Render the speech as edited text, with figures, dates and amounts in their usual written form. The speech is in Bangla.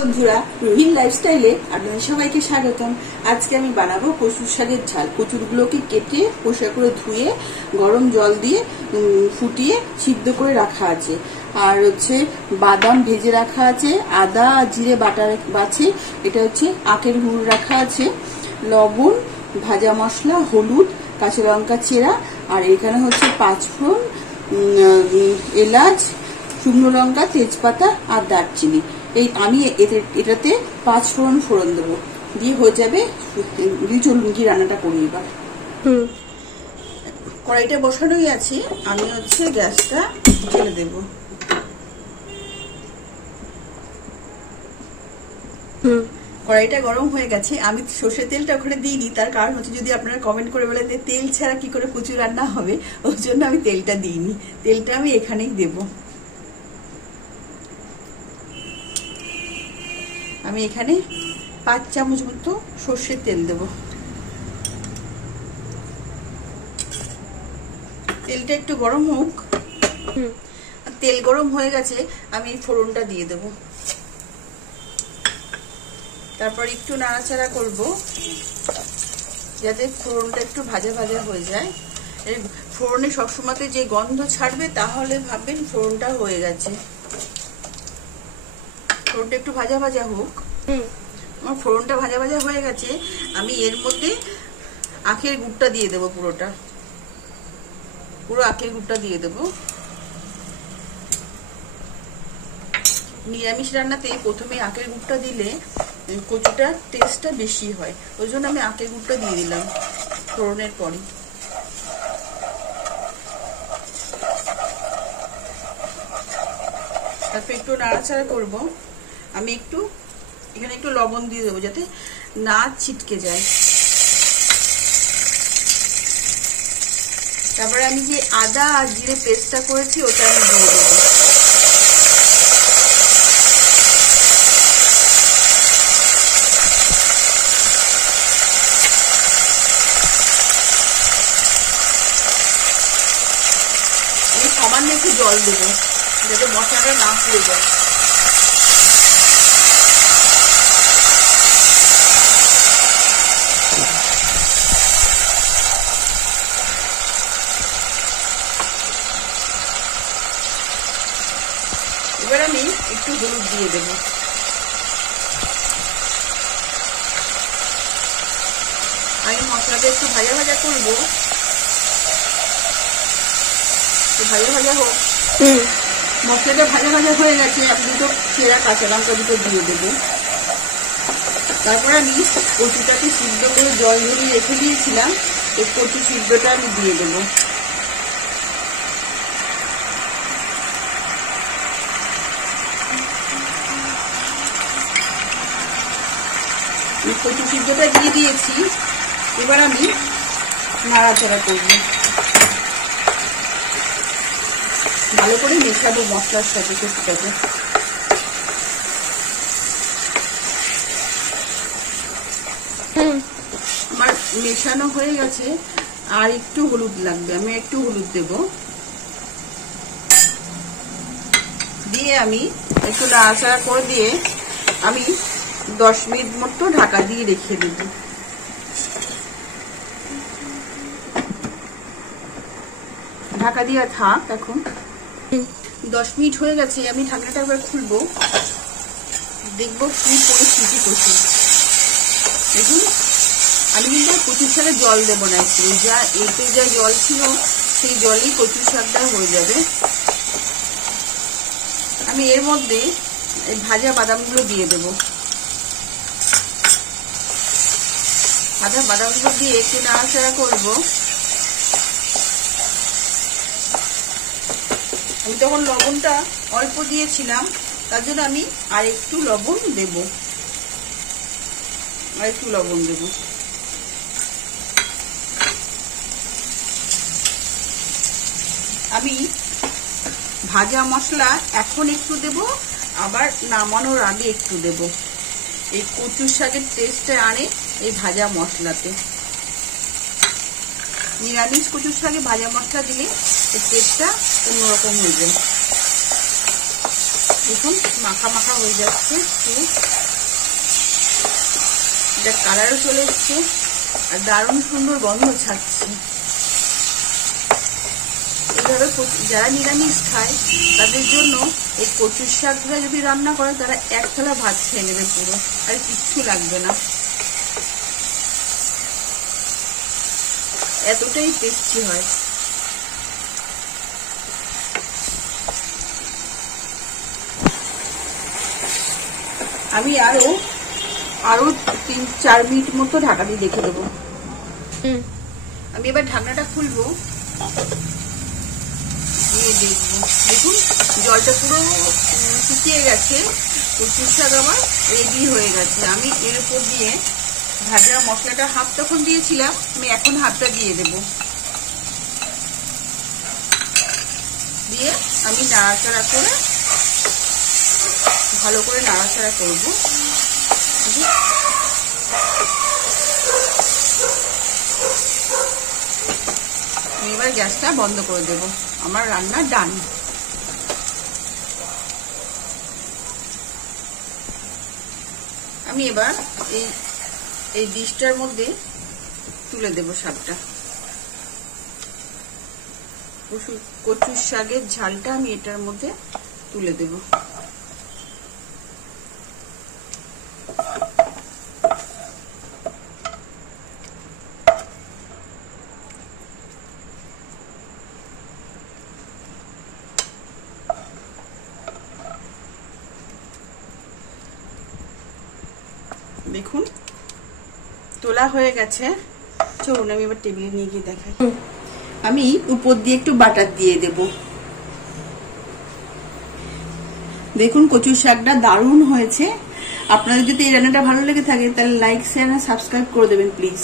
বন্ধুরা, রহিম লাইফস্টাইলে আপনাদের সবাইকে স্বাগতম। আজকে আমি বানাবো কচুর শাকের ঝাল। কচুরগুলোকে কেটে পরিষ্কার করে ধুয়ে গরম জল দিয়ে ফুটিয়ে সিদ্ধ করে রাখা আছে। আর বাদাম ভেজে রাখা আছে, আদা আর জিরে বাটা আছে, এটা আখের গুড় রাখা আছে, লবণ, ভাজা মশলা, হলুদ, কাঁচা লঙ্কা চেরা, আর এখানে পাঁচফোড়ন, এলাচ, শুকনো লঙ্কা, তেজপাতা আর দারচিনি। এই আমি এটাতে পাঁচফোড়ন ফোড়ন দেবো, দিয়ে হয়ে যাবে। চলুন কি রান্নাটা করি এবার। কড়াইটা বসানোই আছে, আমি গ্যাসটা জ্বেলে দেব। কড়াইটা গরম হয়ে গেছে। আমি সর্ষের তেলটা ওখানে দিইনি, তার কারণ যদি আপনারা কমেন্ট করে বলেন যে তেল ছাড়া কি করে কচু রান্না হবে, ওর জন্য আমি তেলটা দিইনি। তেলটা আমি এখানেই দেব। আমি এখানে 5 চামচ মতো সর্ষের তেল দেব। তেলটা একটু গরম হোক। তেল গরম হয়ে গেছে, আমি ফোড়নটা দিয়ে দেব। তারপর একটু নাড়াচাড়া করব যাতে ফোড়নটা একটু ভাজা ভাজা হয়ে যায়। ফোড়নে সবসময়তে যে গন্ধ ছাড়বে তাহলে ভাববেন ফোড়নটা হয়ে গেছে। ফোড়নটা একটু ভাজা ভাজা হোক। আমার ফোড়নটা ভাজা ভাজা হয়ে গেছে। আমি এর মধ্যে আখের গুড়টা দিয়ে দেবো। পুরো আখের গুড়টা দিয়ে দেবো। নিরামিষ রান্নাতে প্রথমে আখের গুড়টা দিলে কচুটার টেস্টটা বেশি হয়, ওই জন্য আমি আখের গুড়টা দিয়ে দিলাম ফোড়নের পরই। তারপর একটু নাড়াচাড়া করব। আমি এখানে একটু লবণ দিয়ে দেবো যাতে না ছিটকে যায়। তারপরে আমি যে আদা আর জিরে পেস্টটা করেছি ওটা আমি দিয়ে দেবো। আমি সামান্য একটু জল দেবো যাতে মশলাটা না পুড়ে যায়। এবার আমি একটু হলুদ দিয়ে দেব। আমি মশলাটা একটু ভাজা ভাজা করবো, ভাজা ভাজা হোক। মশলাটা ভাজা ভাজা হয়ে গেছে। আমি দুটো চেরা কাঁচা লঙ্কা দিয়ে দেবো। তারপর আমি কচুটাকে সিদ্ধ করে জল ঝরিয়ে রেখে দিয়েছিলাম, এই কচু সিদ্ধটা আমি দিয়ে দেবো। কচু সিদ্ধটা দিয়ে দিয়েছি। এবার আমি নাড়াচাড়া করব, ভালো করে মেশাবো মশলার সাথে কচুটাকে। আমার মেশানো হয়ে গেছে, আর একটু হলুদ লাগবে। আমি একটু হলুদ দেব, দিয়ে আমি একটু নাড়াচাড়া করে দিয়ে আমি 10 মিনিট মতো ঢাকা দিয়ে রেখে দেব। ঢাকা দিয়ে থাক। এখন 10 মিনিট হয়ে গেছে। আমি ঢাকনাটা একবার খুলবো, দেখবো কি পরিস্থিতি কচু। দেখুন, আমি কিন্তু কচুর শাকে জল দেবো না। এতে যা জল ছিল সেই জলেই কচুর শাকটা হয়ে যাবে। আমি এর মধ্যে ভাজা বাদামগুলো দিয়ে দেবো। ভাজা বাদামগুলো দিয়ে একটু নাড়াচাড়া করবো। আমি তখন লবণটা অল্প দিয়েছিলাম, তার জন্য আমি আর একটু লবণ দেব। আমি ভাজা মশলা এখন একটু দেব, আবার নামানোর আগে একটু দেব। এই কচুর শাকের টেস্টটা আনে এই ভাজা মশলাতে। নিরামিষ কচুর শাকে ভাজা মশলা দিলে এর টেস্টটা অন্যরকম হয়ে যায়। দেখুন মাখা মাখা হয়ে যাচ্ছে। এটা কালারও চলে এসছে আর দারুণ সুন্দর গন্ধ ছাড়ছে। এইভাবে যারা নিরামিষ খায় তাদের জন্য এই কচুর শাকটা যদি রান্না করে তারা এক থালা ভাত খেয়ে নেবে পুরো, আর কিচ্ছু লাগবে না। এতটাই টেস্টি হয়। আমি আরো 3-4 মিনিট মতো ঢাকা দিয়ে রেখে দেবো। আমি এবার ঢাকনাটা খুলবো, দিয়ে দেখবো। দেখুন জলটা পুরো শুকিয়ে গেছে, কচুর শাক আমার রেডি হয়ে গেছে। আমি এর উপর দিয়ে ভাজা মশলাটা হাফ তখন দিয়েছিলাম, আমি এখন হাফটা দিয়ে দেব। দিয়ে আমি নাড়াচাড়া করে ভালো করে নাড়াচাড়া করব। আমি এবার গ্যাসটা বন্ধ করে দেব। আমার রান্না ডান। আমি এবার এই ডিশটার মধ্যে তুলে দেব শাকটা। কচুর শাকের ঝালটা আমি এটার মধ্যে তুলে দেব। দেখুন তোলা হয়ে গেছে। চলুন আমি এবার টেবিলে নিয়ে গিয়ে দেখাই। আমি উপর দিয়ে একটু বাটার দিয়ে দেব। দেখুন কচুর শাকটা দারুণ হয়েছে। আপনাদের যদি এই রান্নাটা ভালো লেগে থাকে তাহলে লাইক, শেয়ার আর সাবস্ক্রাইব করে দেবেন প্লিজ।